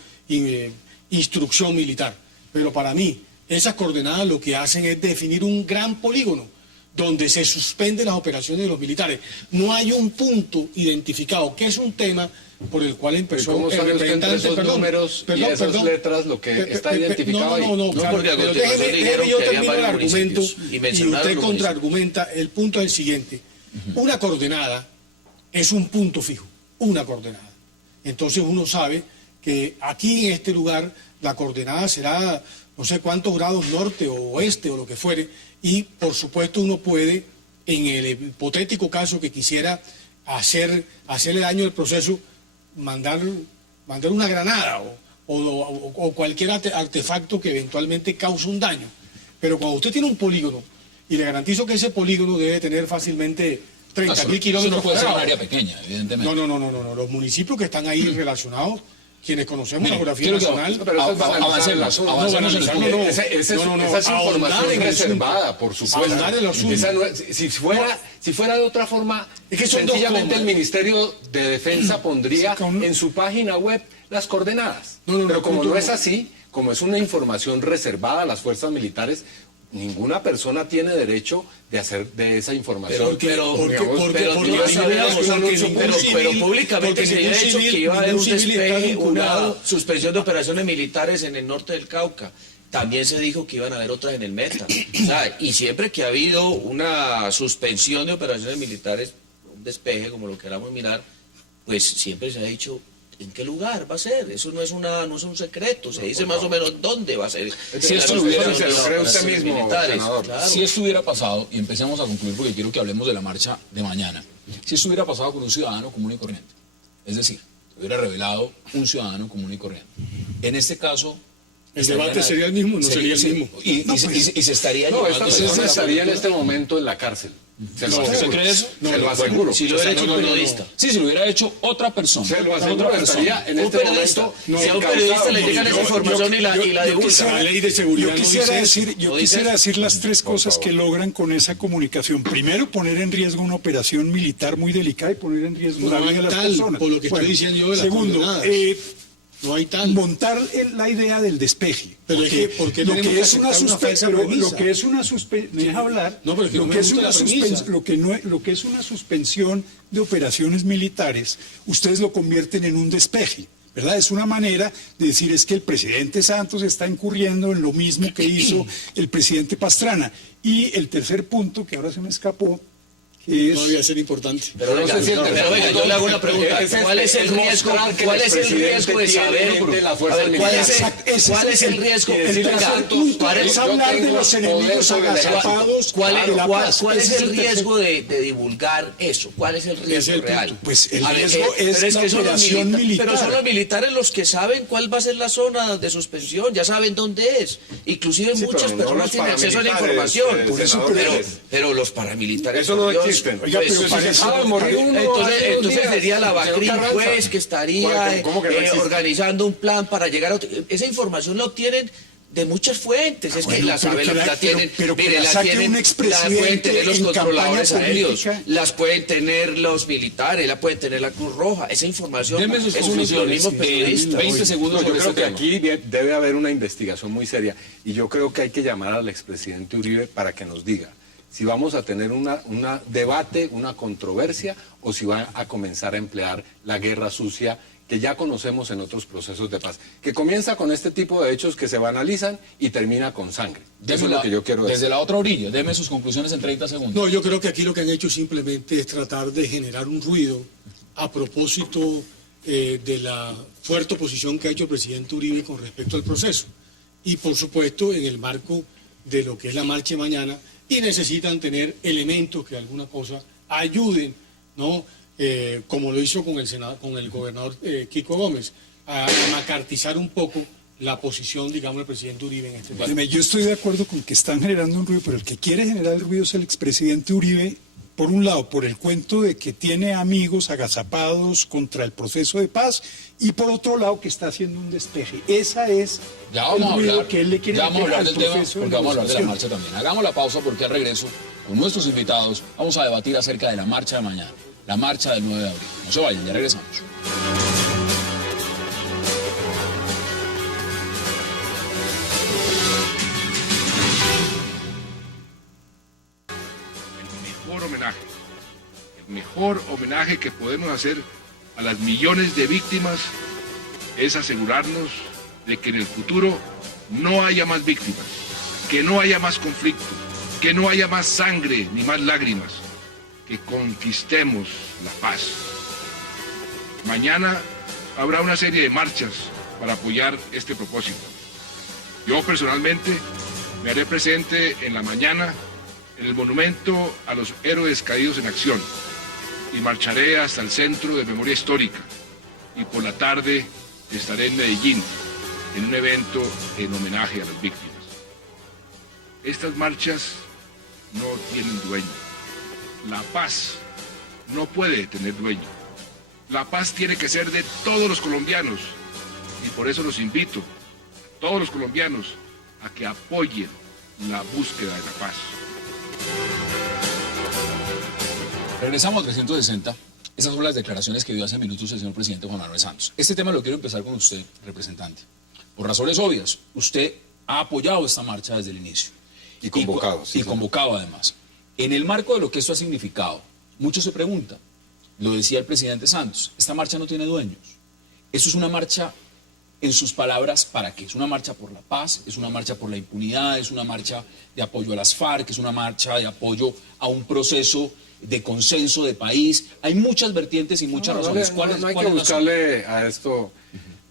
instrucción militar, pero para mí esas coordenadas lo que hacen es definir un gran polígono donde se suspenden las operaciones de los militares. No hay un punto identificado, que es un tema por el cual empezó ¿Cómo sabe usted entre esos números y esas letras lo que está identificado ahí? No, claro, pero déjeme yo termino el argumento y usted contraargumenta. El punto es el siguiente. Una coordenada es un punto fijo, una coordenada. Entonces uno sabe que aquí en este lugar la coordenada será no sé cuántos grados norte o oeste o lo que fuere, y por supuesto uno puede, en el hipotético caso que quisiera hacerle daño al proceso, mandar una granada o cualquier artefacto que eventualmente cause un daño. Pero cuando usted tiene un polígono, y le garantizo que ese polígono debe tener fácilmente 30.000 kilómetros no puede ser un cuadrados. área pequeña, evidentemente. No. Los municipios que están ahí relacionados, quienes conocemos Mire, la geografía quiero que nacional, Pero eso es banalizar el asunto. avancemos en el punto. Esa es información reservada, por supuesto. Ahondar en el asunto. Esa no es- si fuera de otra forma, Es que son dos sencillamente comas. el Ministerio de Defensa pondría en su página web las coordenadas. Pero como no es así, como es una información reservada a las fuerzas militares, ninguna persona tiene derecho de hacer de esa información. Pero porque sabíamos, pero públicamente porque se había ningún dicho civil- que iba a haber un ningún civil está despeje, vinculado. una suspensión de operaciones militares en el norte del Cauca. También se dijo que iban a haber otras en el Meta. O sea, y siempre que ha habido una suspensión de operaciones militares, un despeje, como lo queramos mirar, pues siempre se ha dicho en qué lugar va a ser. Eso no es un secreto. Se dice más o menos dónde va a ser. Si esto lo hubiera- se lo cree usted mismo, senador. Claro. Si esto hubiera pasado, y empecemos a concluir porque quiero que hablemos de la marcha de mañana, si esto hubiera pasado con un ciudadano común y corriente, es decir, hubiera revelado un ciudadano común y corriente. En este caso... El debate sería el mismo, no sería el mismo. Y se estaría No, esta llevando- persona estaría en este momento en la cárcel. Se lo ¿Usted aseguro. cree eso? Se lo aseguro. Si lo hubiera hecho un periodista. Sí, si lo hubiera hecho otra persona. Se lo aseguro, Otra persona. estaría en Un este periodista. momento. Si a un periodista le llegan esa Yo- información y la divulga. La ley de seguridad Yo no quisiera dice eso. decir, yo ¿No dice quisiera eso? decir las tres cosas que logran con esa comunicación. Primero, poner en riesgo una operación militar muy delicada y poner en riesgo No la hay vida de las tal, personas. por lo que estoy diciendo yo de las segundo, coordenadas. No hay tal. montar la idea del despeje. Pero es Porque que, ¿por qué lo tenemos que que es una aceptar una falsa suspensión, premisa? lo que es una suspensión, ¿me deja hablar? No, pero es que lo no que me es gusta una la premisa. lo que es una suspensión de operaciones militares, ustedes lo convierten en un despeje. ¿Verdad? Es una manera de decir es que el presidente Santos está incurriendo en lo mismo que hizo el presidente Pastrana. Y el tercer punto, que ahora se me escapó, que es... No debía ser importante. Pero venga, yo le hago una pregunta. ¿Cuál es el riesgo? ¿Cuál es el riesgo de saber? ¿Cuál es el riesgo? Es hablar de los enemigos agazapados. ¿Cuál es el riesgo de divulgar eso? ¿Cuál es el riesgo real? Pues el A ver, riesgo es pero la que son los operación militar. Pero son los militares los que saben cuál va a ser la zona de suspensión, ya saben dónde es. Inclusive Sí, muchas pero no personas los tienen acceso a la paramilitares, información. por eso, Pero los paramilitares... Eso no por Dios, existen. Oiga, pero pues, parece- morir uno hace unos entonces días, sería la señor Bacrin, Carranza. pues, que estaría ¿Cómo que no existe? organizando un plan para llegar a... Esa información la obtienen de muchas fuentes, es que Bueno, la pero saben, que la tienen, pero que mire, la la saque tienen, un la expresidente pueden tener los en controladores campaña aéreos, política. las pueden tener los militares, la pueden tener la Cruz Roja, esa información Deme sus es un conclusiones. mismo periodista. 20 segundos No, yo sobre creo este que tema. aquí debe haber una investigación muy seria y yo creo que hay que llamar al expresidente Uribe para que nos diga si vamos a tener un debate, una controversia o si va a comenzar a emplear la guerra sucia que ya conocemos en otros procesos de paz, que comienza con este tipo de hechos que se banalizan y termina con sangre. Eso es lo que yo quiero decir. Desde la otra orilla, deme sus conclusiones en 30 segundos. No, yo creo que aquí lo que han hecho simplemente es tratar de generar un ruido a propósito de la fuerte oposición que ha hecho el presidente Uribe con respecto al proceso. Y por supuesto, en el marco de lo que es la marcha de mañana, y necesitan tener elementos que alguna cosa ayuden, ¿no? Como lo hizo con el gobernador Kiko Gómez, a macartizar un poco la posición, digamos, del presidente Uribe en este tema. Yo estoy de acuerdo con que están generando un ruido, pero el que quiere generar el ruido es el expresidente Uribe, por un lado, por el cuento de que tiene amigos agazapados contra el proceso de paz, y por otro lado, que está haciendo un despeje. Esa es Ya vamos a el ruido hablar, que él le quiere ya vamos a meter hablar al del tema, proceso de porque vamos a hablar de la negociación. marcha también. Hagamos la pausa porque al regreso, con nuestros invitados, vamos a debatir acerca de la marcha de mañana, la marcha del 9 de abril. No se vayan, ya regresamos. El mejor homenaje que podemos hacer a las millones de víctimas es asegurarnos de que en el futuro no haya más víctimas, que no haya más conflicto, que no haya más sangre ni más lágrimas, que conquistemos la paz. Mañana habrá una serie de marchas para apoyar este propósito. Yo personalmente me haré presente en la mañana en el monumento a los héroes caídos en acción y marcharé hasta el Centro de Memoria Histórica y por la tarde estaré en Medellín en un evento en homenaje a las víctimas. Estas marchas no tienen dueño. La paz no puede tener dueño. La paz tiene que ser de todos los colombianos. Y por eso los invito, a todos los colombianos, a que apoyen la búsqueda de la paz. Regresamos a 360. Esas son las declaraciones que dio hace minutos el señor presidente Juan Manuel Santos. Este tema lo quiero empezar con usted, representante. Por razones obvias, usted ha apoyado esta marcha desde el inicio. Y convocado. Y convocado además. En el marco de lo que esto ha significado, muchos se preguntan, lo decía el presidente Santos, esta marcha no tiene dueños. Eso es una marcha, en sus palabras, ¿para qué? Es una marcha por la paz, es una marcha por la impunidad, es una marcha de apoyo a las FARC, es una marcha de apoyo a un proceso de consenso de país. Hay muchas vertientes y muchas razones. No hay que buscarle a esto,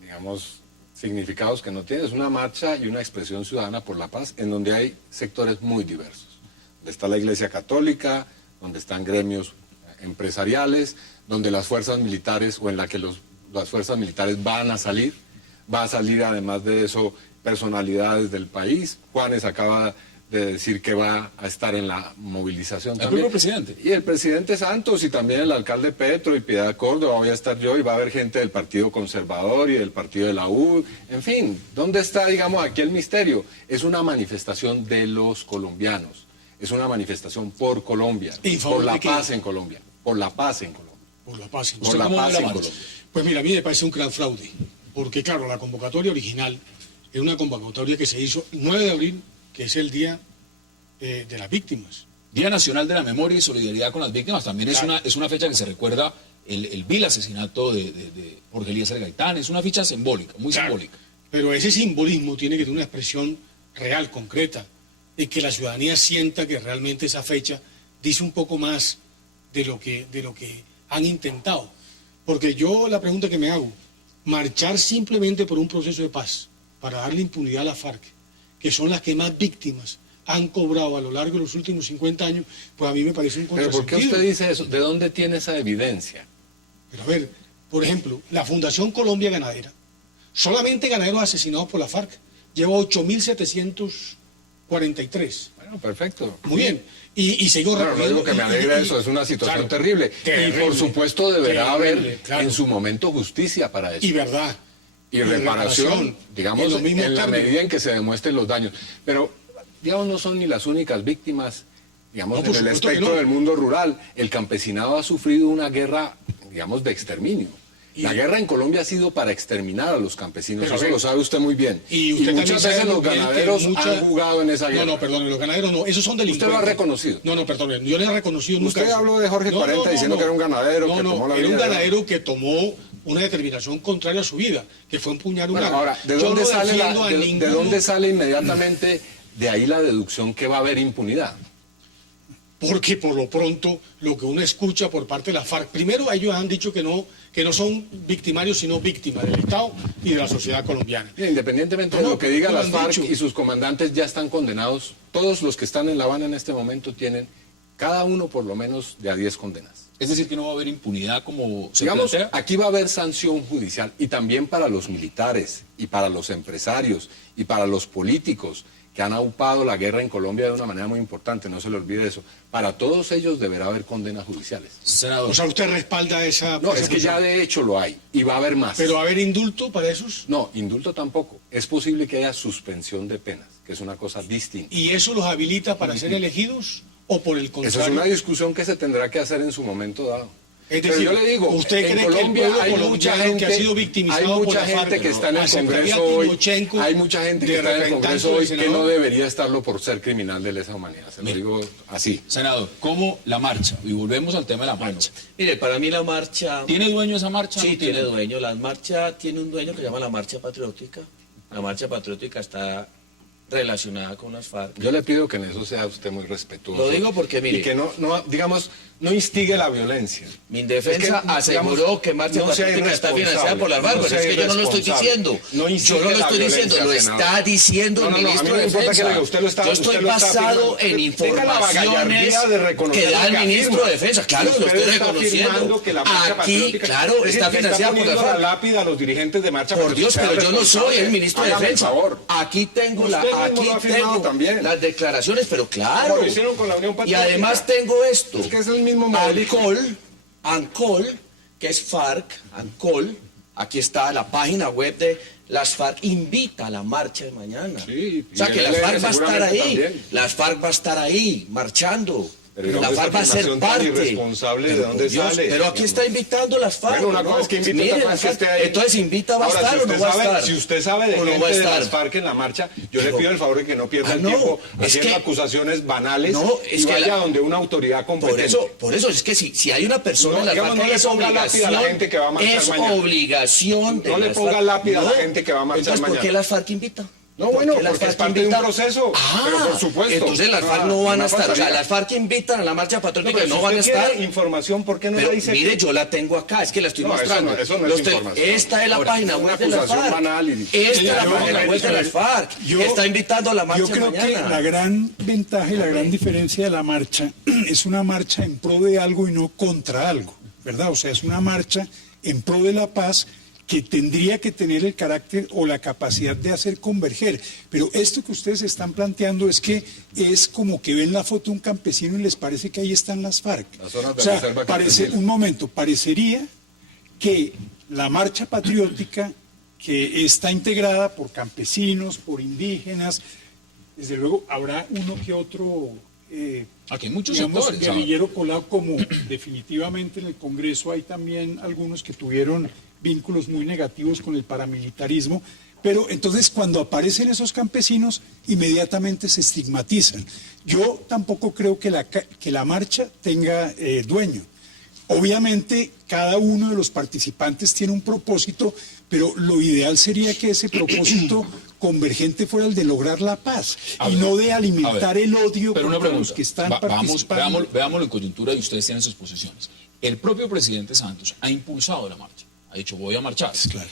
digamos, significados que no tiene. Es una marcha y una expresión ciudadana por la paz en donde hay sectores muy diversos. Donde está la Iglesia Católica, donde están gremios empresariales, donde las fuerzas militares o en la que las fuerzas militares van a salir. Va a salir además de eso personalidades del país. Juanes acaba de decir que va a estar en la movilización el también. propio presidente. Y el presidente Santos y también el alcalde Petro y Piedad Córdoba, voy a estar yo y va a haber gente del Partido Conservador y del Partido de la U. En fin, ¿dónde está, digamos, aquí el misterio? Es una manifestación de los colombianos. Es una manifestación por Colombia, por la paz en Colombia, por la paz en Colombia. Por la paz en Por la paz en Colombia. Pues mira, a mí me parece un gran fraude, porque claro, la convocatoria original es una convocatoria que se hizo el 9 de abril, que es el Día de las Víctimas. Día Nacional de la Memoria y Solidaridad con las Víctimas. También Claro. es una fecha que se recuerda el vil asesinato de Jorge Eliezer Gaitán. Es una fecha simbólica, muy Claro. simbólica. Pero ese simbolismo tiene que tener una expresión real, concreta, de que la ciudadanía sienta que realmente esa fecha dice un poco más de lo que han intentado. Porque yo la pregunta que me hago, marchar simplemente por un proceso de paz, para darle impunidad a la FARC, que son las que más víctimas han cobrado a lo largo de los últimos 50 años, pues a mí me parece un ¿Pero contrasentido. por qué usted dice eso? ¿De dónde tiene esa evidencia? Pero a ver, por ejemplo, la Fundación Colombia Ganadera, solamente ganaderos asesinados por la FARC, lleva 8.743. Bueno, perfecto. Muy bien. Y sigo Claro, no digo que me alegra eso, es una situación claro, terrible. terrible. Y por supuesto deberá Terrible, haber claro. en su momento justicia para eso. Y verdad. Y reparación, digamos, en los mismos en la términos. medida en que se demuestren los daños. Pero, digamos, no son ni las únicas víctimas, digamos, No, por en el supuesto que espectro no. del mundo rural. El campesinado ha sufrido una guerra, digamos, de exterminio. La guerra en Colombia ha sido para exterminar a los campesinos, Pero, eso a ver, lo sabe usted muy bien. Y usted también muchas sabe veces muy los bien que ganaderos mucha- han jugado en esa guerra. No, perdón, los ganaderos no, esos son delincuentes. Usted lo ha reconocido. No, perdón, yo le he reconocido nunca. Usted eso. habló de Jorge 40 diciendo que era un ganadero que tomó la era un vida. ganadero que tomó una determinación contraria a su vida, que fue empuñar un Bueno, arma. ahora, ¿de Yo dónde, no sale defiendo a de ninguno. dónde sale inmediatamente de ahí la deducción que va a haber impunidad? Porque por lo pronto lo que uno escucha por parte de la FARC, primero ellos han dicho que no son victimarios, sino víctimas del Estado y de la sociedad colombiana. Mira, independientemente No, de lo que digan lo las han FARC dicho. y sus comandantes ya están condenados, todos los que están en La Habana en este momento tienen cada uno por lo menos de a 10 condenas. Es decir, que no va a haber impunidad como se Digamos, plantea. aquí va a haber sanción judicial y también para los militares y para los empresarios y para los políticos que han aupado la guerra en Colombia de una manera muy importante, no se le olvide eso. Para todos ellos deberá haber condenas judiciales. Senador. O sea, usted respalda esa... No, esa es que ya posición. de hecho lo hay y va a haber más. Pero ¿va a haber indulto para esos? No, indulto tampoco. Es posible que haya suspensión de penas, que es una cosa distinta. ¿Y eso los habilita para ser elegidos o por el Esa contrario? es una discusión que se tendrá que hacer en su momento dado. Es Pero decir, yo le digo, ¿usted en cree que el Colombia pueblo hay mucha colombiano gente que ha sido victimizado hay por mucha la gente FARC, que está en el aceptaría Congreso a hoy, Timochenko hay mucha gente que de está en el representante Congreso hoy del que no Senado? debería estarlo por ser criminal de lesa humanidad. Se lo digo así. Senador, ¿cómo la marcha? Y volvemos al tema de la marcha. Mire, para mí la marcha... ¿Tiene dueño esa marcha? Sí, ¿No tiene dueño. La marcha tiene un dueño que se llama la Marcha Patriótica. La Marcha Patriótica está relacionada con las FARC. Yo le pido que en eso sea usted muy respetuoso. Lo digo porque, mire, y que no instigue la violencia. Mindefensa aseguró que Marcha Patriótica está financiada por las FARC, pero es que yo no lo estoy diciendo. Yo no lo estoy diciendo, lo está diciendo el ministro de Defensa. Yo estoy basado en informaciones que da el ministro de Defensa. Claro, lo estoy reconociendo. Aquí, claro, está financiada por las FARC. La lápida a los dirigentes de Marcha Por Dios, pero yo no soy el ministro de Defensa. Aquí tengo las declaraciones, pero claro. Y además tengo esto. Es que es el mismo modelo. ANCOL, que es FARC, ANCOL, aquí está la página web de las FARC, invita a la marcha de mañana. Sí, o sea que las FARC va a estar ahí, las FARC va a a ahí, marchando. Pero la FARC va a ser parte. Irresponsable, ¿de dónde sale? Pero aquí está invitando las FARC. Bueno, una cosa es que invita, Mire, otra cosa es que esté ahí. Entonces invita, ¿va a estar o no va a estar? Si usted sabe de gente de las FARC en la marcha, yo le pido el favor de que no pierda el tiempo haciendo acusaciones banales y vaya donde una autoridad competente. Por eso, es que si hay una persona en la FARC, es obligación, no le ponga lápida a la gente que va a marchar mañana. Entonces, ¿por qué las FARC invita? No, bueno, porque es parte de un proceso, pero por supuesto. Entonces las FARC no van a estar, o sea, las FARC invitan a la marcha patriótica y no van a estar. Información, ¿por qué no la dice? Mire, yo la tengo acá, es que la estoy mostrando. Eso no es información. Esta es la página web de las FARC. Esta es la página web de las FARC. Está invitando a la marcha mañana. Yo creo que la gran ventaja y la gran diferencia de la marcha es una marcha en pro de algo y no contra algo, ¿verdad? O sea, es una marcha en pro de la paz que tendría que tener el carácter o la capacidad de hacer converger. Pero esto que ustedes están planteando es que es como que ven la foto de un campesino y les parece que ahí están las FARC. O sea, parecería que la marcha patriótica, que está integrada por campesinos, por indígenas, desde luego habrá uno que otro aquí hay muchos sectores, guerrillero colado, como definitivamente en el Congreso hay también algunos que tuvieron vínculos muy negativos con el paramilitarismo, pero entonces cuando aparecen esos campesinos inmediatamente se estigmatizan. Yo tampoco creo que la marcha tenga dueño. Obviamente cada uno de los participantes tiene un propósito, pero lo ideal sería que ese propósito convergente fuera el de lograr la paz y no de alimentar el odio contra los que están participando. Veámoslo en coyuntura y ustedes tienen sus posiciones. El propio presidente Santos ha impulsado la marcha. Ha dicho, voy a marchar. Claro.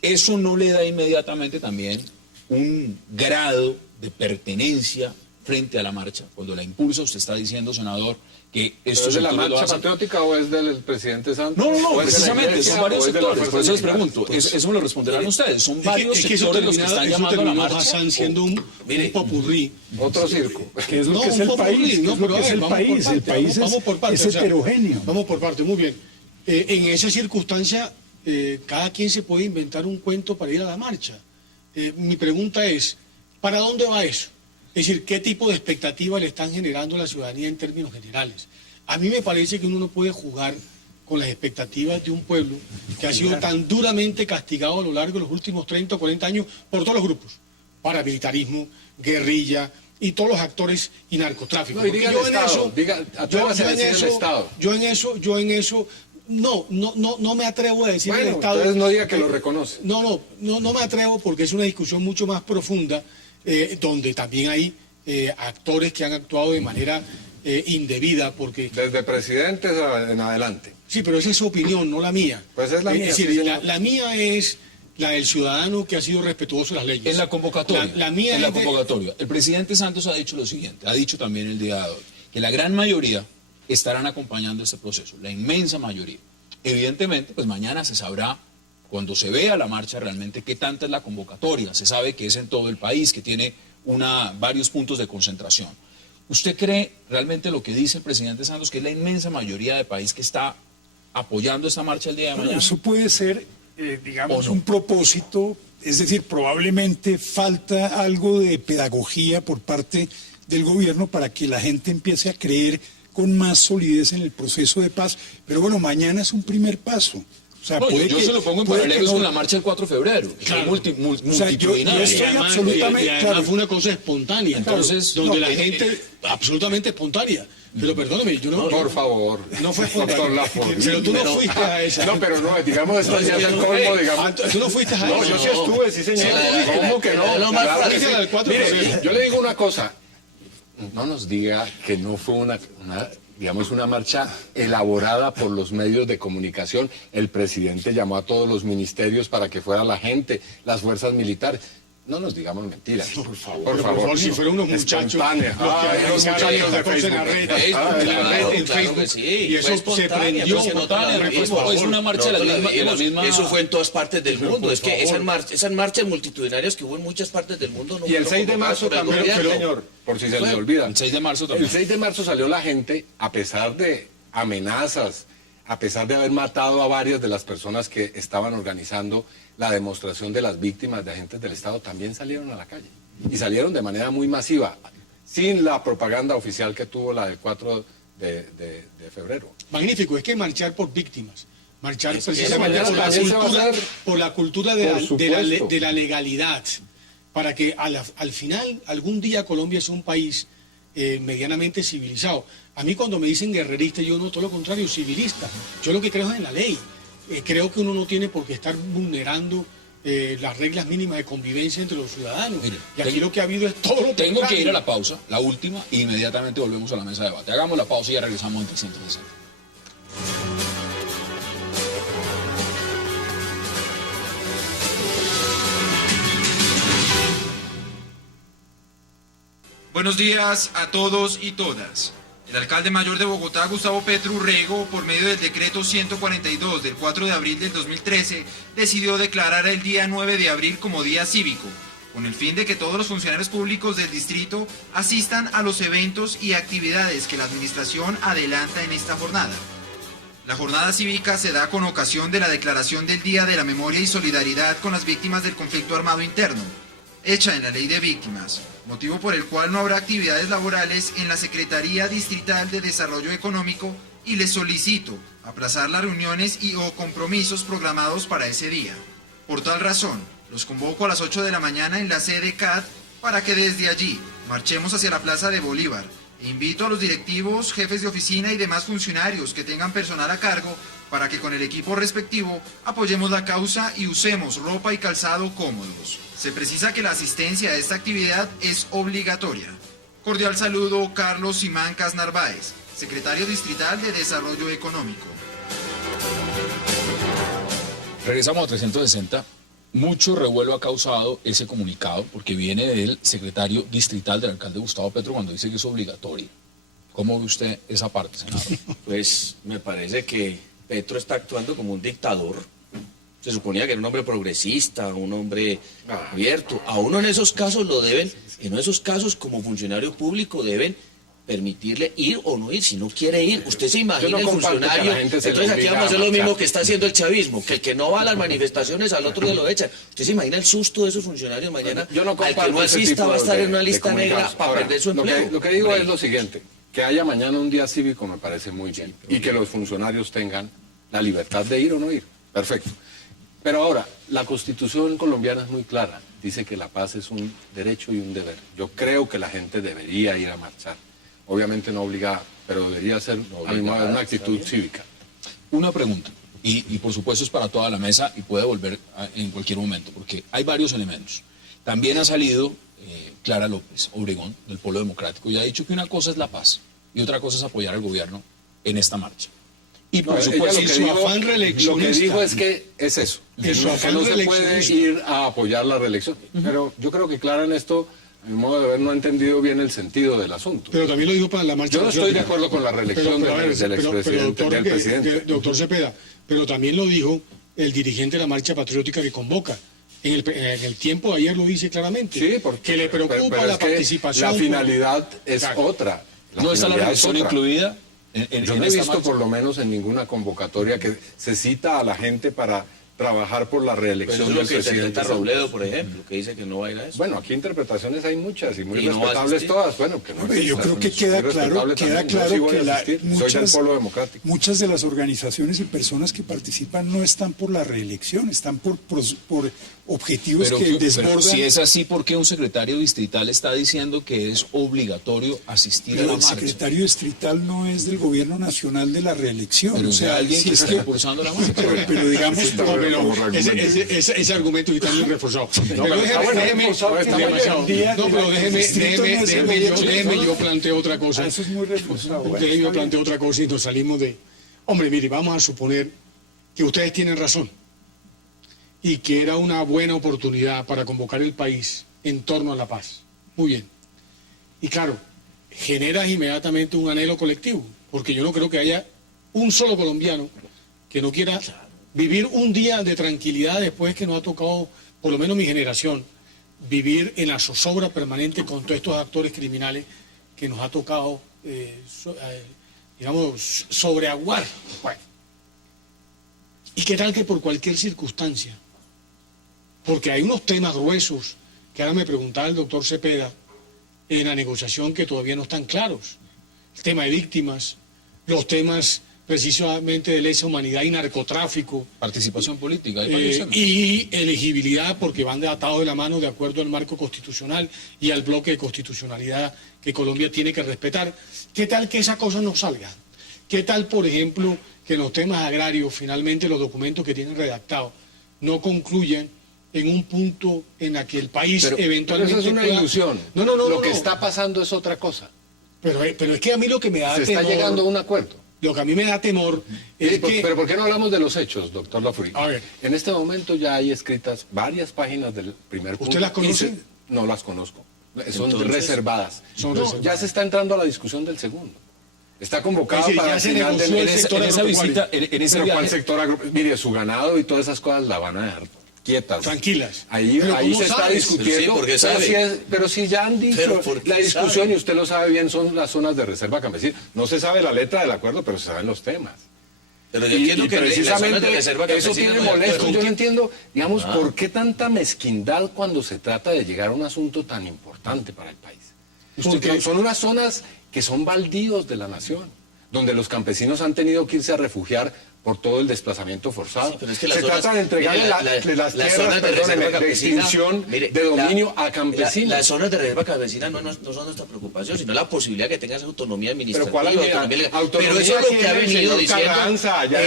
Eso no le da inmediatamente también un grado de pertenencia frente a la marcha. Cuando la impulsa, usted está diciendo, senador, que esto ¿Es de la marcha patriótica o es del presidente Santos? No, precisamente, son varios sectores. Por eso les pregunto, eso me lo responderán ustedes. Son varios sectores los que están llamando a la marcha. Siendo un popurrí. Otro circo. Que es lo que es el país. El país es heterogéneo. Vamos por parte, muy bien. En esa circunstancia, cada quien se puede inventar un cuento para ir a la marcha. Mi pregunta es, ¿para dónde va eso? Es decir, ¿qué tipo de expectativa le están generando a la ciudadanía en términos generales? A mí me parece que uno no puede jugar con las expectativas de un pueblo que ha sido tan duramente castigado a lo largo de los últimos 30 o 40 años por todos los grupos, paramilitarismo, guerrilla y todos los actores y narcotráfico. Yo en eso no me atrevo a decir el Estado. Entonces no diga que lo reconoce. No me atrevo porque es una discusión mucho más profunda, donde también hay actores que han actuado de manera indebida, porque... Desde presidentes en adelante. Sí, pero esa es su opinión, no la mía. Pues es la mía. Es decir, la mía es la del ciudadano que ha sido respetuoso de las leyes. En la convocatoria. La mía en la convocatoria. El presidente Santos ha dicho lo siguiente, ha dicho también el día de hoy, que la gran mayoría estarán acompañando este proceso, la inmensa mayoría. Evidentemente, pues mañana se sabrá, cuando se vea la marcha realmente, qué tanta es la convocatoria. Se sabe que es en todo el país, que tiene varios puntos de concentración. ¿Usted cree realmente lo que dice el presidente Santos, que es la inmensa mayoría del país que está apoyando esta marcha el día de mañana? Eso puede ser, digamos, un propósito, es decir, probablemente falta algo de pedagogía por parte del gobierno para que la gente empiece a creer con más solidez en el proceso de paz. Pero bueno, mañana es un primer paso. O sea, No, puede yo que- se lo pongo en puede paralelo que no- con la marcha del 4 de febrero. que Claro. es O sea, yo estoy además, absolutamente y además claro. fue una cosa espontánea. Entonces, donde no, la gente, absolutamente espontánea. Pero perdóname, yo no. Por favor. No fue Doctor espontánea. Lafont. Pero tú no fuiste a esa. No, pero no, digamos, esto ya es el colmo, digamos. Tú no fuiste a No, esa. yo sí estuve, sí, señor. ¿Cómo que no? lo más Claro que fácil sí. del 4 de Mire, febrero. yo le digo una cosa. No nos diga que no fue una marcha elaborada por los medios de comunicación. El presidente llamó a todos los ministerios para que fuera la gente, las fuerzas militares. No nos digamos mentiras. Por favor. Por favor, si fueran unos muchachos. Espontánea. Los que Ay, los arrancaron muchachos de esta cosa en la Facebook. red, Claro, en la red, en claro Facebook. que sí, Y fue eso se espontánea, prendió. pues, espontánea, nosotros pues, la vimos. es una marcha de la Nosotros misma- vimos. de la misma- Eso fue en todas partes del Pero, mundo. por Es que favor. esas marchas multitudinarias que hubo en muchas partes del mundo no Y el fueron 6 de convocadas marzo por el también, gobierno. señor, por si se le olvida. El 6 de marzo también. El 6 de marzo salió la gente, a pesar de amenazas, a pesar de haber matado a varias de las personas que estaban organizando la demostración de las víctimas de agentes del Estado, también salieron a la calle. Y salieron de manera muy masiva, sin la propaganda oficial que tuvo la del 4 de febrero. Magnífico, es que marchar por víctimas. Marchar Es que precisamente esa por la mañana también se va a cultura, hacer. por la cultura Por supuesto. de la legalidad. Para que al final, algún día Colombia sea un país medianamente civilizado. A mí cuando me dicen guerrerista, yo no, todo lo contrario, civilista. Yo lo que creo es en la ley. Creo que uno no tiene por qué estar vulnerando las reglas mínimas de convivencia entre los ciudadanos. Mire, y aquí tengo- lo que ha habido es todo lo Tengo que contrario. ir a la pausa, la última, e inmediatamente volvemos a la mesa de debate. Hagamos la pausa y ya regresamos en 360. Buenos días a todos y todas. El alcalde mayor de Bogotá, Gustavo Petro Urrego, por medio del decreto 142 del 4 de abril del 2013, decidió declarar el día 9 de abril como día cívico, con el fin de que todos los funcionarios públicos del distrito asistan a los eventos y actividades que la administración adelanta en esta jornada. La jornada cívica se da con ocasión de la declaración del Día de la Memoria y Solidaridad con las víctimas del conflicto armado interno, hecha en la Ley de Víctimas, motivo por el cual no habrá actividades laborales en la Secretaría Distrital de Desarrollo Económico y les solicito aplazar las reuniones y o compromisos programados para ese día. Por tal razón, los convoco a las 8 de la mañana en la sede CAD para que desde allí marchemos hacia la Plaza de Bolívar. E invito a los directivos, jefes de oficina y demás funcionarios que tengan personal a cargo para que con el equipo respectivo apoyemos la causa y usemos ropa y calzado cómodos. Se precisa que la asistencia a esta actividad es obligatoria. Cordial saludo, Carlos Simancas Narváez, secretario distrital de Desarrollo Económico. Regresamos a 360. Mucho revuelo ha causado ese comunicado porque viene del secretario distrital del alcalde Gustavo Petro cuando dice que es obligatorio. ¿Cómo ve usted esa parte, senador? Pues me parece que Petro está actuando como un dictador. Se suponía que era un hombre progresista, un hombre abierto. A uno en esos casos lo deben, en esos casos como funcionario público deben permitirle ir o no ir, si no quiere ir. Usted se imagina Yo no el comparto que a la funcionario. gente se le Entonces aquí obliga vamos a hacer a lo mismo marchar. que está haciendo el chavismo, que el que no va a las manifestaciones al otro día lo echan. Usted se imagina el susto de esos funcionarios mañana. Yo no al que comparto no ese asista tipo va a estar de- en una de lista negra comunicados. para Ahora, perder su lo empleo. lo que digo Hombre. es lo siguiente, que haya mañana un día cívico me parece muy bien y que los funcionarios tengan la libertad de ir o no ir. Perfecto. Pero ahora, la Constitución colombiana es muy clara. Dice que la paz es un derecho y un deber. Yo creo que la gente debería ir a marchar. Obviamente no obligada, pero debería ser a mi modo, una actitud cívica. Una pregunta, y por supuesto es para toda la mesa y puede volver en cualquier momento, porque hay varios elementos. También ha salido Clara López Obregón, del Polo Democrático, y ha dicho que una cosa es la paz y otra cosa es apoyar al gobierno en esta marcha. Y por No, ella supuesto, lo que su dijo- afán lo reeleccionista. que dijo es que es eso, que En su no, que afán no se puede reeleccionista. ir a apoyar la reelección. Pero yo creo que Clara en esto, a mi modo de ver, no ha entendido bien el sentido del asunto. Pero también lo dijo para la marcha. Yo no estoy de patriótica. acuerdo con la reelección Pero, a ver, del expresidente, doctor, del presidente. doctor Cepeda, pero también lo dijo el dirigente de la marcha patriótica que convoca. En el tiempo de ayer lo dice claramente. Sí, porque que le preocupa pero la es que participación. la finalidad es Claro. otra. ¿no está la finalidad es reelección otra. incluida en Yo en no he esta visto marcha? por lo menos en ninguna convocatoria que se cita a la gente para trabajar por la Pues reelección eso es lo del que presidente interpreta Santos. Robledo, por ejemplo, que dice que no va a ir a eso. Bueno, aquí interpretaciones hay muchas y muy Y no va a respetables asistir. todas. Bueno, que no Hombre, yo existan. creo que queda Muy claro, respetable también. Yo sí voy que a asistir. Soy del Polo Democrático. muchas de las organizaciones y personas que participan no están por la reelección, están por objetivos que desbordan. si es así, ¿por qué un secretario distrital está diciendo que es obligatorio asistir Pero a la el marcha? secretario distrital no es del gobierno nacional de la reelección. Pero o sea, alguien si que es está impulsando la marcha. pero digamos, Ese argumento está muy reforzado. Pero pero está bueno, déjeme, reforzado, está demasiado. muy bien. No, pero déjeme yo planteo otra cosa. eso es muy reforzado. Bueno, Déjeme yo está bien. planteo otra cosa y nos salimos de... Hombre, mire, vamos a suponer que ustedes tienen razón y que era una buena oportunidad para convocar el país en torno a la paz. Muy bien. Y claro, generas inmediatamente un anhelo colectivo, porque yo no creo que haya un solo colombiano que no quiera vivir un día de tranquilidad después que nos ha tocado, por lo menos mi generación, vivir en la zozobra permanente con todos estos actores criminales que nos ha tocado, digamos, sobreaguar. Bueno. ¿Y qué tal que por cualquier circunstancia? Porque hay unos temas gruesos que ahora me preguntaba el doctor Cepeda en la negociación que todavía no están claros. El tema de víctimas, los temas precisamente de lesa humanidad y narcotráfico. Participación política. hay varios temas. Y elegibilidad, porque van atados de la mano de acuerdo al marco constitucional y al bloque de constitucionalidad que Colombia tiene que respetar. ¿Qué tal que esa cosa no salga? ¿Qué tal, por ejemplo, que en los temas agrarios, finalmente los documentos que tienen redactados no concluyan en un punto en el que el país eventualmente Pero eso es una pueda... ilusión. No. Lo que está pasando es otra cosa. Pero es que a mí lo que me da Se está temor... llegando a un acuerdo. Lo que a mí me da temor es que... Pero ¿por qué no hablamos de los hechos, doctor Lafuri? A ver. En este momento ya hay escritas varias páginas del primer punto. ¿Usted las conoce? No las conozco. Son Entonces, reservadas. son No, reservadas. ya se está entrando a la discusión del segundo. Está convocado Es decir, para ya el se final negoció del el sector en esa agropecuario. visita, en ese Pero ¿cuál viaje, sector mire, su ganado y todas esas cosas la van a dejar quietas. Tranquilas. Ahí Pero se ¿cómo está sabes? discutiendo. Sí, porque pero, sabe. pero si ya han dicho, Pero ¿por qué la discusión, sabe? y usted lo sabe bien, son las zonas de reserva campesina. No se sabe la letra del acuerdo, pero se saben los temas. Pero yo entiendo que las zonas de reserva eso campesina tiene no hay molesto. acuerdo. Yo no entiendo, digamos, por qué tanta mezquindad cuando se trata de llegar a un asunto tan importante para el país. Porque son unas zonas que son baldíos de la nación, donde los campesinos han tenido que irse a refugiar por todo el desplazamiento forzado. Sí, pero es que las se zonas- trata de entregarle mire, las tierras, zonas de perdóneme, reserva de campesina, extinción mire, de dominio a campesinos. Las zonas de reserva campesina no son nuestra preocupación, sino la posibilidad que tengas autonomía administrativa. Pero ¿cuál Pero eso es lo que ha venido diciendo.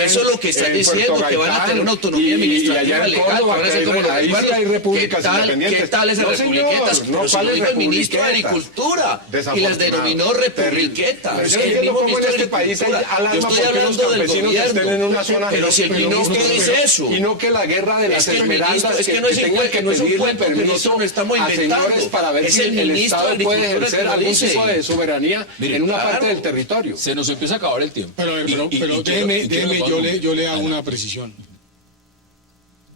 Eso es lo que están diciendo, que van a tener una autonomía administrativa legal. Van a ser como los ahí sí hay repúblicas independientes. ¿Qué tal esas No, señor, republiquetas? no, Pero se lo ¿cuáles dijo el ministro de republiquetas? Agricultura y las Desafortunado. denominó republiquetas. Pero Es yo que no el entiendo mismo cómo en ministro de este país hay Agricultura. alarma Yo estoy porque los hablando del campesinos estén en una zona gobierno. Pero si el ministro dice eso. Y no que la guerra de las Es que el esmeraldas, ministro, es que no es tengan que no es un pedirle cuento que permiso nosotros no estamos a inventando. señores para ver Es si el el ministro de Estado puede Agricultura ejercer que lo algún dice. tipo de soberanía Mire, en una claro. parte del territorio. se nos empieza a acabar el tiempo. Pero Y déjeme, quiero- yo le hago una precisión.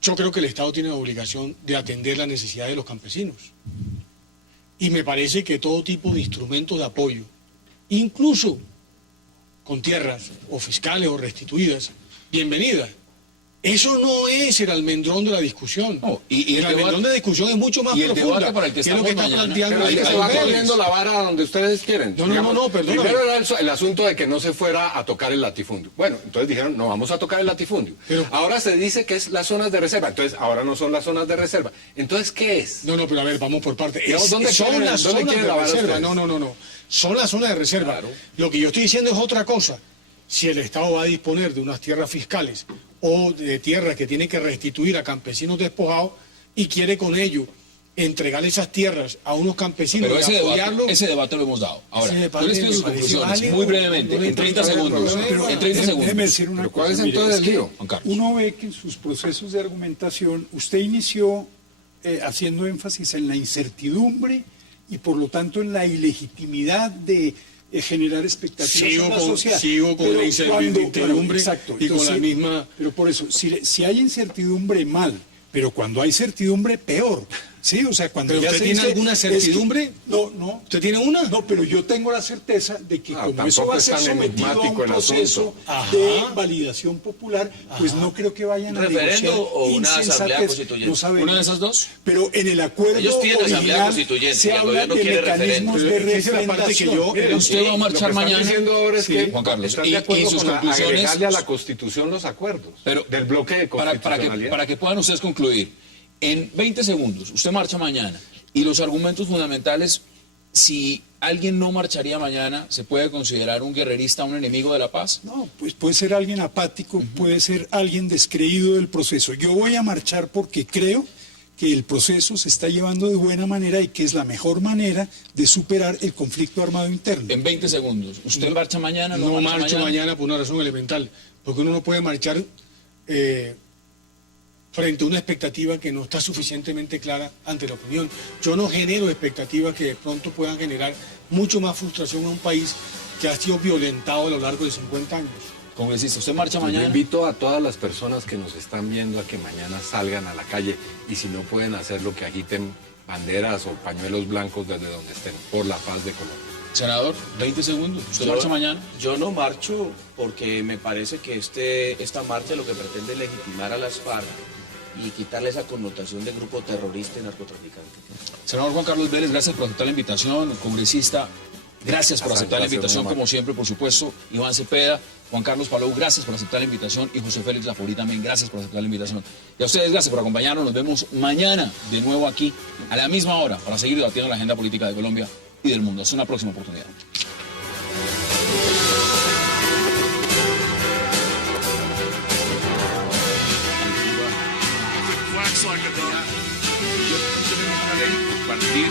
Yo creo que el Estado tiene la obligación de atender la necesidad de los campesinos. Y me parece que todo tipo de instrumentos de apoyo, incluso con tierras o fiscales o restituidas, bienvenida. Eso no es el almendrón de la discusión. No, y el almendrón de la discusión es mucho más y el profunda. debate para el que es lo que estamos está mañana. planteando Pero ahí ahorita se va Vélez. corriendo la vara donde ustedes quieren. No, perdóname. Primero era el asunto de que no se fuera a tocar el latifundio. Bueno, entonces dijeron, no vamos a tocar el latifundio. Pero- ahora se dice que es las zonas de reserva. Entonces, ahora no son las zonas de reserva. Entonces, ¿qué es? No, pero a ver, vamos por partes. Digamos, ¿dónde Son quieren- las dónde zonas quieren de lavar reserva. ustedes? No. Son las zonas de reserva. Lo que yo estoy diciendo es otra cosa. Si el Estado va a disponer de unas tierras fiscales o de tierras que tiene que restituir a campesinos despojados y quiere con ello entregar esas tierras a unos campesinos Pero y apoyarlos. ese debate lo hemos dado. Ahora, Ese debate yo les pido sus me parece conclusiones, válido. muy brevemente, en 30 segundos. En 30 Déjeme segundos. decir una ¿Pero cosa. cuál es mire, entonces el que lío? Juan Carlos. Uno ve que en sus procesos de argumentación usted inició haciendo énfasis en la incertidumbre y por lo tanto en la ilegitimidad de generar expectativas en la sociedad. Sigo con Pero la incertidumbre exacto, y con la misma... Pero por eso, si hay incertidumbre, mal, pero cuando hay certidumbre, peor. Sí, o sea, cuando ¿Pero ya usted se tiene dice, alguna es que- certidumbre? No. ¿Usted tiene una? No, pero yo tengo la certeza de que como eso tampoco va a es ser tan sometido a un enigmático el proceso asunto. de Ajá. validación popular, pues no creo que vayan a ¿Referendo negociar o una asamblea insensatez. constituyente? No sabemos. ¿Una de esas dos? Pero en el acuerdo Ellos piden asamblea original constituyente, se y el habla gobierno de quiere mecanismos de referendo. Pero esa es la parte que yo- referendación. Usted va a marchar Lo que están mañana. diciendo ahora es que Juan Carlos, están y de acuerdo sus con conclusiones. agregarle a la Constitución los acuerdos del bloque de constitucionalidad. Para que puedan ustedes concluir, en 20 segundos, usted marcha mañana y los argumentos fundamentales, si alguien no marcharía mañana, ¿se puede considerar un guerrerista, un enemigo de la paz? No, pues puede ser alguien apático, puede ser alguien descreído del proceso. Yo voy a marchar porque creo que el proceso se está llevando de buena manera y que es la mejor manera de superar el conflicto armado interno. En 20 segundos, ¿usted marcha mañana? No marcha marcho mañana por una razón elemental, porque uno no puede marchar frente a una expectativa que no está suficientemente clara ante la opinión. Yo no genero expectativas que de pronto puedan generar mucho más frustración a un país que ha sido violentado a lo largo de 50 años. Congresista, ¿usted marcha Yo mañana? invito a todas las personas que nos están viendo a que mañana salgan a la calle y si no pueden hacerlo, que agiten banderas o pañuelos blancos desde donde estén por la paz de Colombia. Senador, 20 segundos, ¿usted marcha mañana? Yo no marcho porque me parece que esta marcha lo que pretende es legitimar a las FARC y quitarle esa connotación de grupo terrorista y narcotraficante. Senador Juan Carlos Vélez, gracias por aceptar la invitación. Congresista, gracias por aceptar la invitación, como siempre, por supuesto. Iván Cepeda, Juan Carlos Palou, gracias por aceptar la invitación. Y José Félix Laforí también, gracias por aceptar la invitación. Y a ustedes, gracias por acompañarnos. Nos vemos mañana de nuevo aquí, a la misma hora, para seguir debatiendo la agenda política de Colombia y del mundo. Hasta una próxima oportunidad. Partir